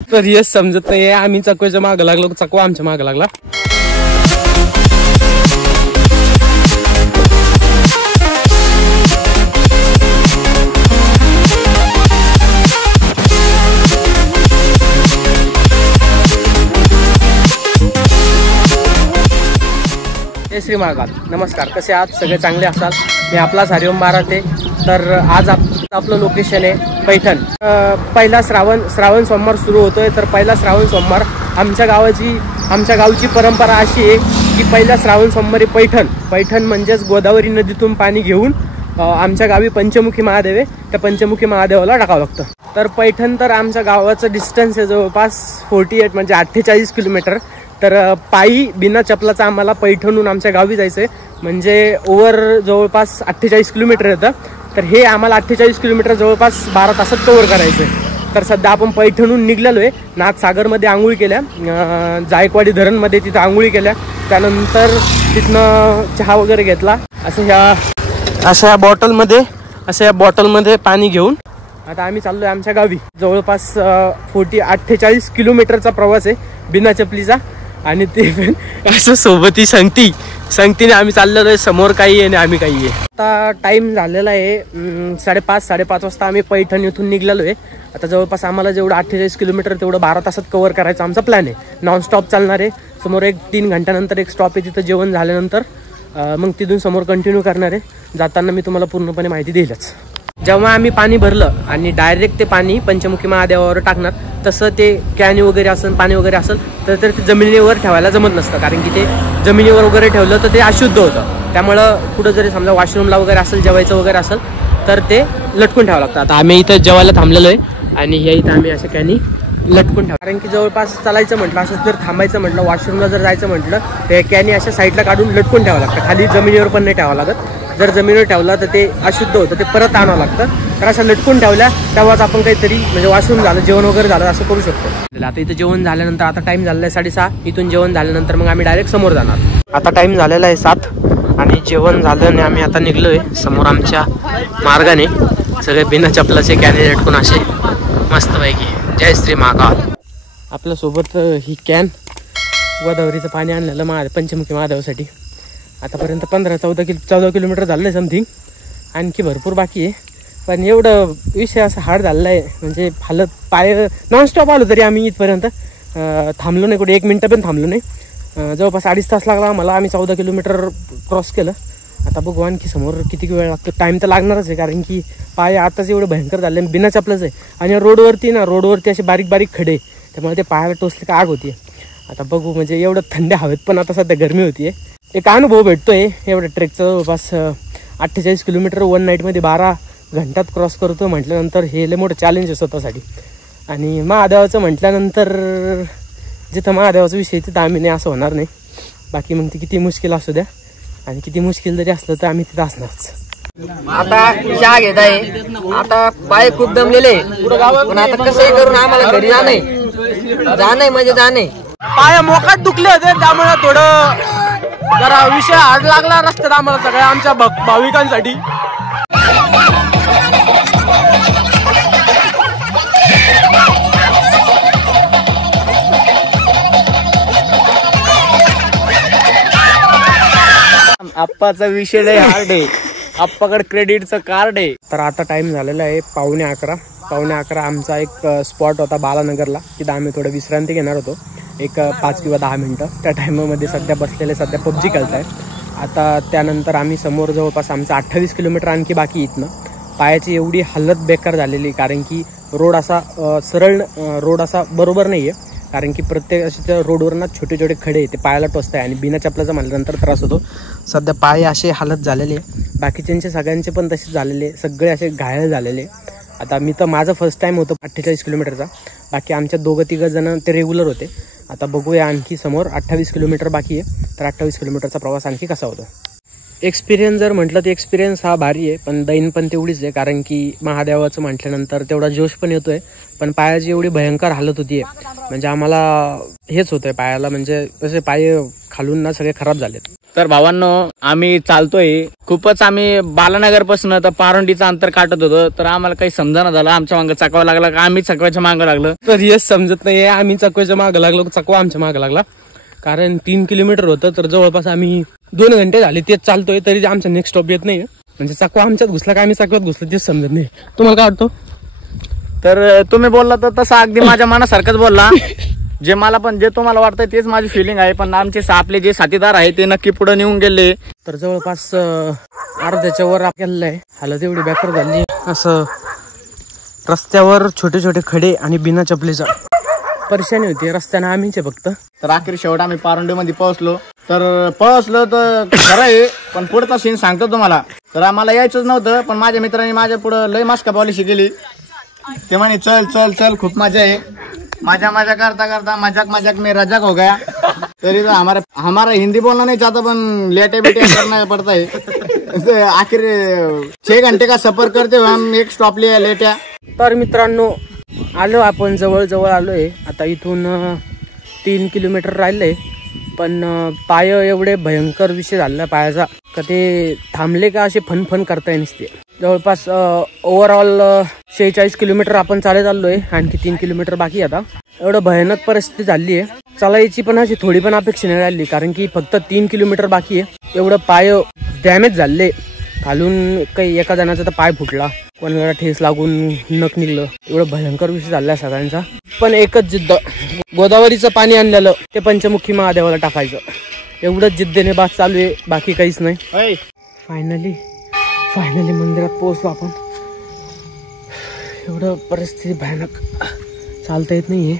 तर यश समजत नाही, आम्ही चकवाच्या मागे लागलो, चकवा आमच्या मागे लागला. श्री महाकाल, नमस्कार. कसे आहात? सगळे चांगले असाल. मी आपला हरिओम बाराते. तर आज आपलं लोकेशन आहे पैठण. पहिला श्रावण सोमवार सुरू होतोय. तर पहिला श्रावण सोमवार आमच्या गावची परंपरा अशी आहे की पहिल्या श्रावण सोमवारी पैठण म्हणजेच गोदावरी नदीतून पाणी घेऊन आमच्या गावी पंचमुखी महादेव आहे, त्या पंचमुखी महादेवाला टाकावं लागतं. तर पैठण तर आमच्या गावाचं डिस्टन्स आहे जवळपास 48 म्हणजे 48 किलोमीटर. तर पायी बिना चपलाचा आम्हाला पैठणहून आमच्या गावी जायचं आहे, म्हणजे ओव्हर जवळपास 48 किलोमीटर येतं. तर हे आम्हाला 48 किलोमीटर जवळपास 12 तासात कव्हर करायचं आहे. तर सध्या आपण पैठणहून निघलेलो आहे. नाथसागरमध्ये आंघोळी केल्या, जायकवाडी धरणमध्ये तिथं आंघोळी केल्या, त्यानंतर तिथनं चहा वगैरे घेतला. अशा या बॉटलमध्ये पाणी घेऊन आता आम्ही चाललो आहे आमच्या गावी. जवळपास 48 किलोमीटरचा प्रवास आहे बिना चपलीचा. आणि ते पण असं सोबती संगतीने आम्ही चाललेलो आहे. समोर काही आहे आणि आम्ही काही आहे. आता टाइम झालेला आहे 5:30 वाजता आम्ही पैठण इथून निघलेलो आहे. आता जवळपास आम्हाला जेवढं 48 किलोमीटर तेवढं 12 तासात कव्हर करायचा आमचा प्लॅन आहे. नॉनस्टॉप चालणार आहे. समोर 3 घंट्यानंतर एक स्टॉप आहे, तिथं जेवण झाल्यानंतर मग तिथून समोर कंटिन्यू करणार आहे. जाताना मी तुम्हाला पूर्णपणे माहिती देईलच. जेव्हा आम्ही पाणी भरलं आणि डायरेक्ट ते पाणी पंचमुखी महादेवावर टाकणार, तसं ते कॅन वगैरे असेल, पाणी वगैरे असेल तर ते जमिनीवर ठेवायला जमत नसतं. कारण की ते जमिनीवर वगैरे ठेवलं तर ते अशुद्ध होतं. त्यामुळं कुठं जरी समजा वॉशरूमला वगैरे असेल, जेवायचं वगैरे असेल तर ते लटकून ठेवावं लागतं. आता आम्ही इथं जेवायला थांबलेलो आहे आणि हे इथं आम्ही अशा कॅनी लटकून ठेवा. कारण की जवळपास चालायचं म्हटलं, असं जर थांबायचं म्हटलं, वॉशरूमला जर जायचं म्हटलं, ते कॅनी अशा साईडला काढून लटकून ठेवावं लागतं. खाली जमिनीवर पण नाही ठेवावं लागत. जर जमिनीवर ठेवला तर ते अशुद्ध होतं, ते परत आणावं लागतं. तर अशा लटकून ठेवल्या तेव्हाच आपण काहीतरी म्हणजे वॉशरूम झालं, जेवण वगैरे झालं असं करू शकतो. आता इथं जेवण झाल्यानंतर आता टाइम झालेला आहे 6:30. इथून जेवण झाल्यानंतर मग आम्ही डायरेक्ट समोर जाणार. आता टाइम झालेला आहे 7 आणि जेवण झालं आणि आम्ही आता निघलोय समोर आमच्या मार्गाने. सगळे बिना चपलाचे कॅने लटकून असे मस्तपैकी. जय श्री महाकाल. आपल्यासोबत ही कॅन गोदावरीचं पाणी आणलेलं पंचमुखी महादेवासाठी. आतापर्यंत 14 किलोमीटर झालं आहे समथिंग. आणखी भरपूर बाकी आहे, पण एवढं विषय असा हार्ड झालेला आहे म्हणजे हालत पाय नॉनस्टॉप आलो तरी आम्ही इथपर्यंत थांबलो नाही, कुठे 1 मिनटं पण थांबलो नाही. जवळपास 2.5 तास लागला आम्हाला. आम्ही 14 किलोमीटर क्रॉस केलं. आता बघू आणखी समोर किती वेळ लागतो. टाईम तर लागणारच आहे, कारण की पाय आताच एवढं भयंकर झालं आहे, बिना चपलाच आहे. आणि रोडवरती असे बारीक बारीक खडे, त्यामुळे ते पायाला टोचले का आग होती. आता बघू म्हणजे एवढं थंड हवेत पण आता सध्या गरमी होती आहे. एक अनुभव भेटतोय एवढं ट्रेकचं. जवळपास 48 किलोमीटर 1 नाईटमध्ये 12 घंट्यात क्रॉस करतो म्हटल्यानंतर हे लय मोठं चॅलेंज आहे स्वतःसाठी. आणि महादेवाचं म्हटल्यानंतर जिथं महादेवाचा विषय तिथं आम्ही नाही असं होणार नाही. बाकी मग ती किती मुश्किल असू द्या, आणि किती मुश्किल जरी असलं तर आम्ही तिथं असणारच. आता चहा घेत आहे. आता पाय खूप दमलेले, पण आता कसंही करून आम्हाला घरी जाणे म्हणजे जाणे. पाय मोकाट दुखले होते, त्यामुळे थोडं जरा विषय हार्ड लागला रस्त्यात आम्हाला सगळ्या आमच्या भाविकांसाठी. आप्पाचा विषय लय हार्ड आहे. आप्पाकडे क्रेडिटचं कार्ड आहे. तर आता टाइम झालेला आहे 11:15. आमचा एक स्पॉट होता बालानगरला, तिथं आम्ही थोडं विश्रांती घेणार होतो, एक 5 किंवा 10 मिनटं. त्या टायमामध्ये सध्या PUBG खेळताय. आता त्यानंतर आम्ही समोर जवळपास आमचा 28 किलोमीटर आणखी बाकी. इथनं पायाची एवढी हालत बेकार झालेली, कारण की रोड असा सरळ रोड असा बरोबर नाही आहे. कारण की प्रत्येक असे त्या रोडवरनं छोटे छोटे खडे ते पायाला टोचत आहे आणि बिना चपलाचा म्हणल्यानंतर त्रास होतो. सध्या पाय असे हालत झालेले, बाकीच्यांचे सगळ्यांचे पण तसे झालेले, सगळे असे घायल झालेले. आता मी तर माझं फर्स्ट टाइम होतं 48 किलोमीटरचा. बाकी आमच्या 2-3 जण ते रेग्युलर होते. आता बघूया आणखी समोर 28 किलोमीटर बाकी आहे. तर 28 किलोमीटरचा प्रवास आणखी कसा होतो. एक्सपिरियन्स जर म्हटलं तर एक्सपिरियन्स हा भारी आहे, पण दैन पण तेवढीच आहे. कारण की महादेवाचं म्हटल्यानंतर तेवढा जोश पण येतोय, पण पायाची एवढी भयंकर हालत होती म्हणजे आम्हाला हेच होतंय पायाला, म्हणजे तसे पाय खालून ना सगळे खराब झालेत. तर भावांनो आम्ही चालतोय खूपच, आम्ही बालानगर पासून तर पारोंडीचं अंतर काटत होतो, तर आम्हाला काही समजाना झालं, आमच्या मागे चकवा लागला का आम्ही चकव्याच्या मागे लागलो. तर हेच समजत नाहीये, आम्ही चकव्याच्या मागे लागलो, चकवा आमच्या मागे लागला. कारण 3 किलोमीटर होतं, तर जवळपास आम्ही 2 घंटे झाले तेच चालतोय, तरी आमचा नेक्स्ट स्टॉप येत नाही. म्हणजे चकवा आमच्यात घुसला का आम्ही चकव्यात घुसलो तेच समजत नाही. तुम्हाला काय वाटतं? तर तुम्ही बोलला तर तसं अगदी माझ्या मनासारखंच बोलला. जे मला पण जे तुम्हाला वाटतंय तेच माझी फिलिंग आहे, पण आमचे आपले जे साथीदार आहे ते नक्की पुढे नेऊन गेले. तर जवळपास अर्ध्याच्या वर आपल्याला आहे हालत एवढी बेकार झाली. असं रस्त्यावर छोटे छोटे खडे आणि बिना चपलीचा परेशानी होती रस्त्याने आम्हीच फक्त. तर अखेर शेवट आम्ही पारोंडीमध्ये पोहोचलो. तर खरं आहे, पण पुढचा सीन सांगतो तुम्हाला. तर आम्हाला यायचंच नव्हतं, पण माझ्या मित्रांनी माझ्या पुढे लय मास्का पॉलिसी केली. ते म्हणे चल चल चल खूप मजा आहे. मजा करता करता मजाक में रजाक हो गया. तरी तो हमारा हिंदी बोलना नहीं चाहता, पण लेटे बेटे करना पड़ता है. आखिर 6 घंटे का सफर करते हुए हम एक स्टॉप लिया लेट्या. तर मित्रांनो आलो आपण, जवळ आलोय आता. इथून 3 किलोमीटर राहिलंय, पण पाय एवढे भयंकर विषय झाला पायाचा का ते थांबले का असे फन करताय नसते. जवळपास ओव्हरऑल 46 किलोमीटर आपण चालत आलोय, आणखी 3 किलोमीटर बाकी आता. एवढं भयानक परिस्थिती झाली आहे, चालायची पण अशी थोडी पण अपेक्षा नाही राहिली, कारण की फक्त 3 किलोमीटर बाकी आहे. एवढं पाय डॅमेज झाले खालून, काही एका जणाचा तर पाय फुटला, कोणाला ठेस लागून नख निघलं. एवढं भयंकर विषय झालाय सगळ्यांचा. पण एकच जिद्द, गोदावरीचं पाणी आणलेलं ते पंचमुखी महादेवाला टाकायचं, एवढंच जिद्दीने बात चालू आहे, बाकी काहीच नाही. फायनली मंदिरात पोहोचलो आपण. एवढं परिस्थिती भयानक, चालता येत नाहीये.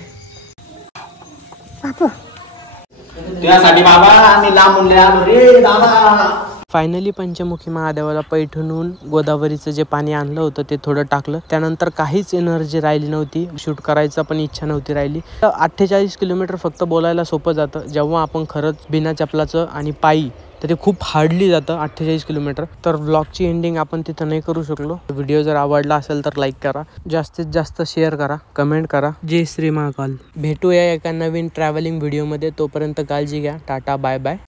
त्यासाठी बाबा आम्ही लांबून आलो रे दादा. फायनली पंचमुखी महादेवाला पैठणून गोदावरीचं जे पाणी आणलं होतं ते थोडं टाकलं. त्यानंतर काहीच एनर्जी राहिली नव्हती, शूट करायचा पण इच्छा नव्हती राहिली. 48 किलोमीटर फक्त बोलायला सोपं जातं, जेव्हा आपण खरंच बिना चपलाचं आणि पायी तर ते खूप हार्डली जातं 48 किलोमीटर. तर व्लॉगची एंडिंग आपण तिथं नाही करू शकलो. व्हिडिओ जर आवडला असेल तर लाईक करा, जास्तीत जास्त शेअर करा, कमेंट करा. जय श्री महाकाल. भेटूया एका नवीन ट्रॅव्हलिंग व्हिडिओमध्ये. तोपर्यंत काळजी घ्या. Tata bye bye.